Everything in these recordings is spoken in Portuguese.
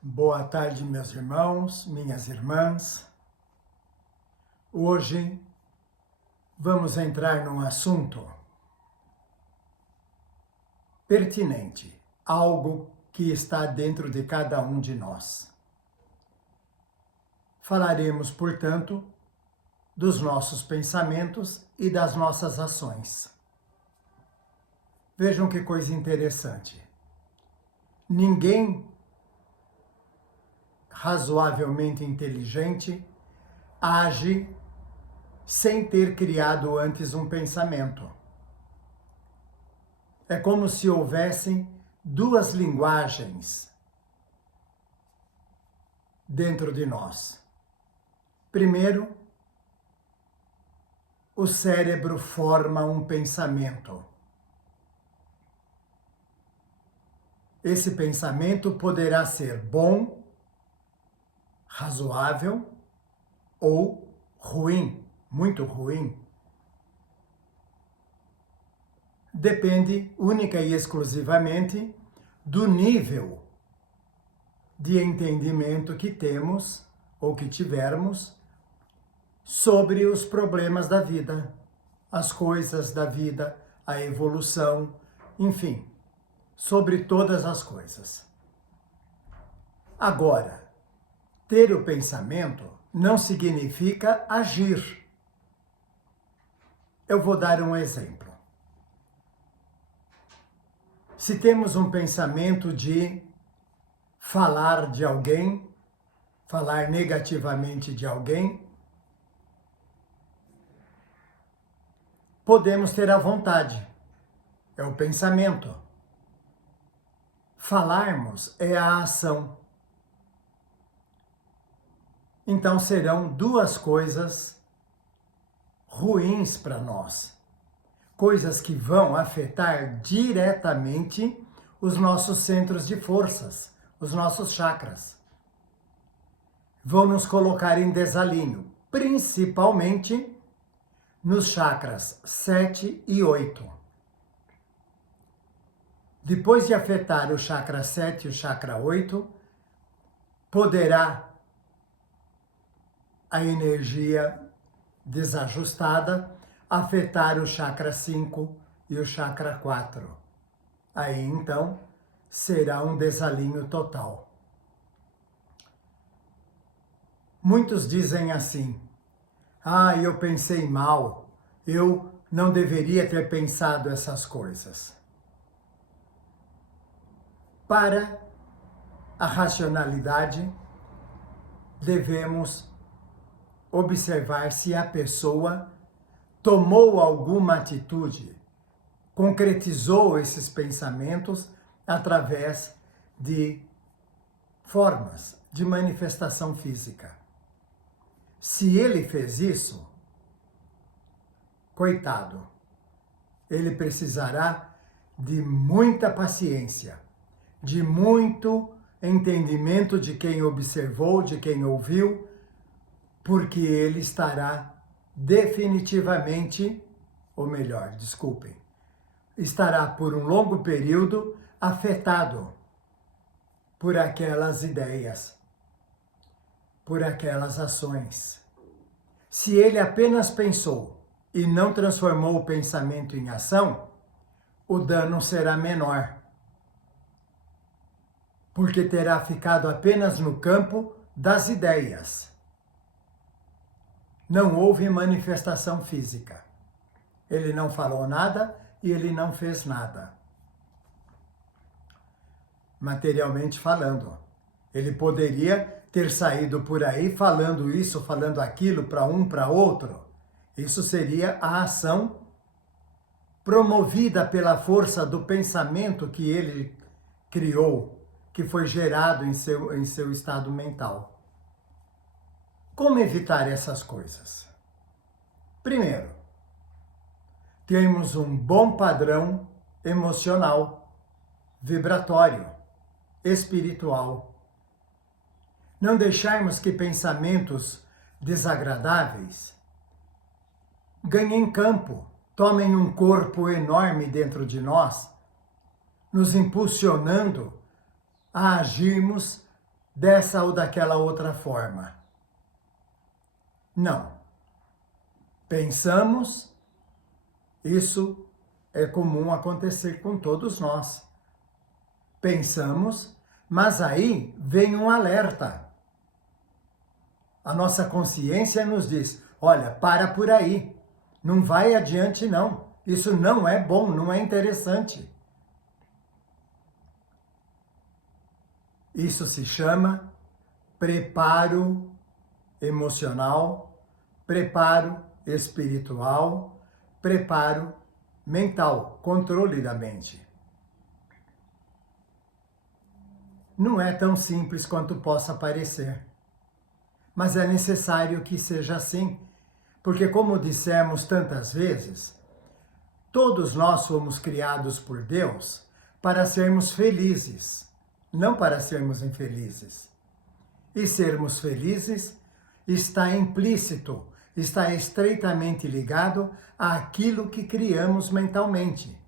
Boa tarde, meus irmãos, minhas irmãs. Hoje vamos entrar num assunto pertinente, algo que está dentro de cada um de nós. Falaremos, portanto, dos nossos pensamentos e das nossas ações. Vejam que coisa interessante. Ninguém razoavelmente inteligente age sem ter criado antes um pensamento. É como se houvessem duas linguagens dentro de nós. Primeiro, o cérebro forma um pensamento. Esse pensamento poderá ser bom, razoável ou ruim, muito ruim. Depende única e exclusivamente do nível de entendimento que temos ou que tivermos sobre os problemas da vida, as coisas da vida, a evolução, enfim, sobre todas as coisas. Agora, ter o pensamento não significa agir. Eu vou dar um exemplo. Se temos um pensamento de falar de alguém, falar negativamente de alguém, podemos ter a vontade. É o pensamento. Falarmos é a ação. Então serão duas coisas ruins para nós. Coisas que vão afetar diretamente os nossos centros de forças, os nossos chakras. Vão nos colocar em desalinho, principalmente nos chakras 7 e 8. Depois de afetar o chakra 7 e o chakra 8, poderá a energia desajustada afetar o chakra 5 e o chakra 4. Aí, então, será um desalinho total. Muitos dizem assim: eu pensei mal, eu não deveria ter pensado essas coisas. Para a racionalidade, devemos observar se a pessoa tomou alguma atitude, concretizou esses pensamentos através de formas de manifestação física. Se ele fez isso, coitado, ele precisará de muita paciência, de muito entendimento de quem observou, de quem ouviu, porque ele estará definitivamente, ou melhor, desculpem, estará por um longo período afetado por aquelas ideias, por aquelas ações. Se ele apenas pensou e não transformou o pensamento em ação, o dano será menor, porque terá ficado apenas no campo das ideias. Não houve manifestação física. Ele não falou nada e ele não fez nada. Materialmente falando. Ele poderia ter saído por aí falando isso, falando aquilo para um, para outro. Isso seria a ação promovida pela força do pensamento que ele criou, que foi gerado em seu estado mental. Como evitar essas coisas? Primeiro, termos um bom padrão emocional, vibratório, espiritual. Não deixarmos que pensamentos desagradáveis ganhem campo, tomem um corpo enorme dentro de nós, nos impulsionando a agirmos dessa ou daquela outra forma. Não. Pensamos, isso é comum acontecer com todos nós. Pensamos, mas aí vem um alerta. A nossa consciência nos diz, olha, para por aí, não vai adiante não, isso não é bom, não é interessante. Isso se chama preparo emocional, preparo espiritual, preparo mental, controle da mente. Não é tão simples quanto possa parecer, mas é necessário que seja assim, porque como dissemos tantas vezes, todos nós fomos criados por Deus para sermos felizes, não para sermos infelizes. E sermos felizes está implícito, está estreitamente ligado àquilo que criamos mentalmente.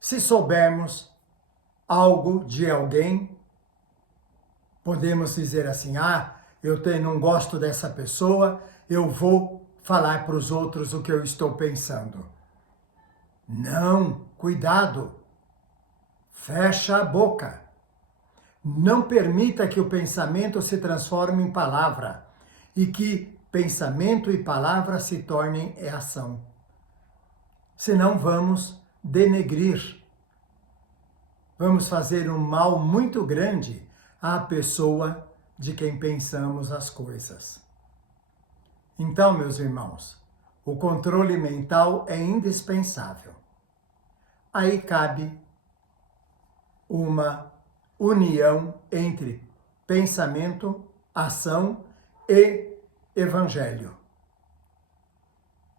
Se soubermos algo de alguém, podemos dizer assim, não gosto dessa pessoa, eu vou falar para os outros o que eu estou pensando. Não, cuidado, fecha a boca. Não permita que o pensamento se transforme em palavra e que pensamento e palavra se tornem ação. Senão vamos denegrir, vamos fazer um mal muito grande à pessoa de quem pensamos as coisas. Então, meus irmãos, o controle mental é indispensável. Aí cabe uma união entre pensamento, ação e evangelho.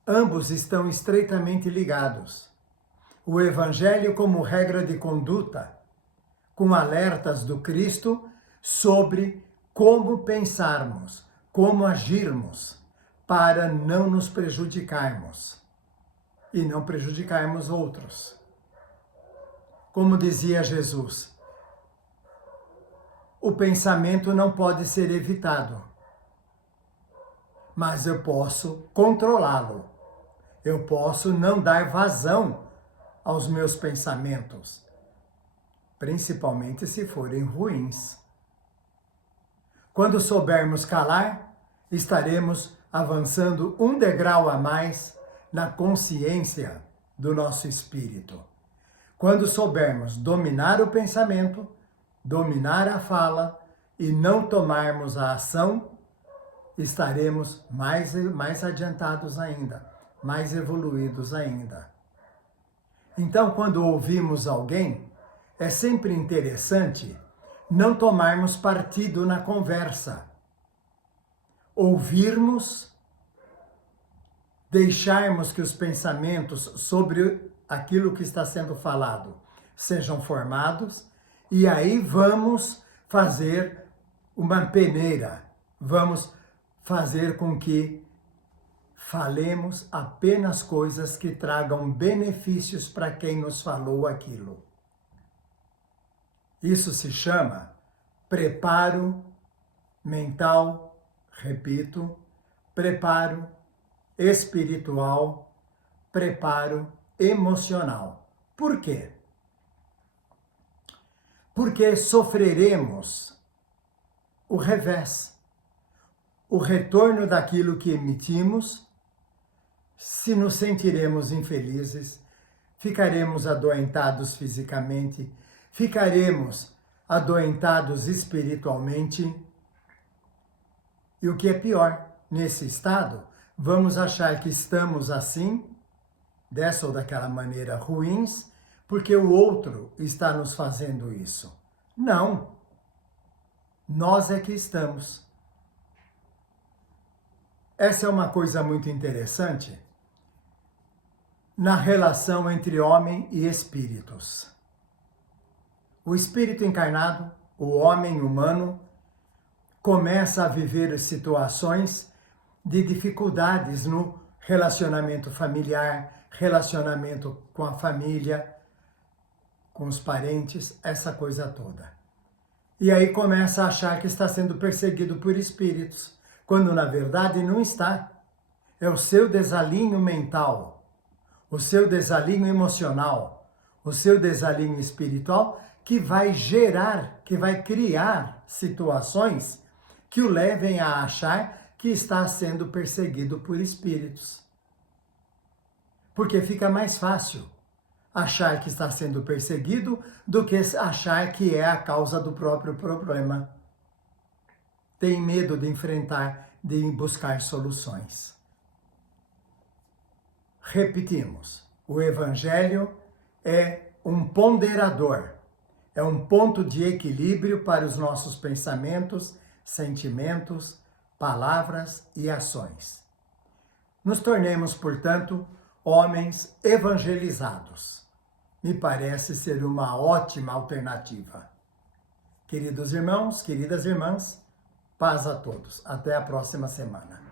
Ambos estão estreitamente ligados. O evangelho como regra de conduta, com alertas do Cristo sobre como pensarmos, como agirmos, para não nos prejudicarmos e não prejudicarmos outros. Como dizia Jesus, o pensamento não pode ser evitado, mas eu posso controlá-lo. Eu posso não dar vazão aos meus pensamentos, principalmente se forem ruins. Quando soubermos calar, estaremos avançando um degrau a mais na consciência do nosso espírito. Quando soubermos dominar o pensamento, dominar a fala e não tomarmos a ação, estaremos mais adiantados ainda, mais evoluídos ainda. Então, quando ouvimos alguém, é sempre interessante não tomarmos partido na conversa. Ouvirmos, deixarmos que os pensamentos sobre aquilo que está sendo falado sejam formados, e aí vamos fazer uma peneira, vamos fazer com que falemos apenas coisas que tragam benefícios para quem nos falou aquilo. Isso se chama preparo mental, repito, preparo espiritual, preparo emocional. Por quê? Porque sofreremos o revés, o retorno daquilo que emitimos, se nos sentiremos infelizes, ficaremos adoentados fisicamente, ficaremos adoentados espiritualmente. E o que é pior, nesse estado, vamos achar que estamos assim, dessa ou daquela maneira ruins, porque o outro está nos fazendo isso. Não. Nós é que estamos. Essa é uma coisa muito interessante na relação entre homem e espíritos. O espírito encarnado, o homem humano, começa a viver situações de dificuldades no relacionamento familiar, relacionamento com a família, com os parentes, essa coisa toda. E aí começa a achar que está sendo perseguido por espíritos, quando na verdade não está. É o seu desalinho mental, o seu desalinho emocional, o seu desalinho espiritual que vai gerar, que vai criar situações que o levem a achar que está sendo perseguido por espíritos. Porque fica mais fácil achar que está sendo perseguido do que achar que é a causa do próprio problema. Tem medo de enfrentar, de buscar soluções. Repetimos, o Evangelho é um ponderador, é um ponto de equilíbrio para os nossos pensamentos, sentimentos, palavras e ações. Nos tornemos, portanto, homens evangelizados. Me parece ser uma ótima alternativa. Queridos irmãos, queridas irmãs, paz a todos. Até a próxima semana.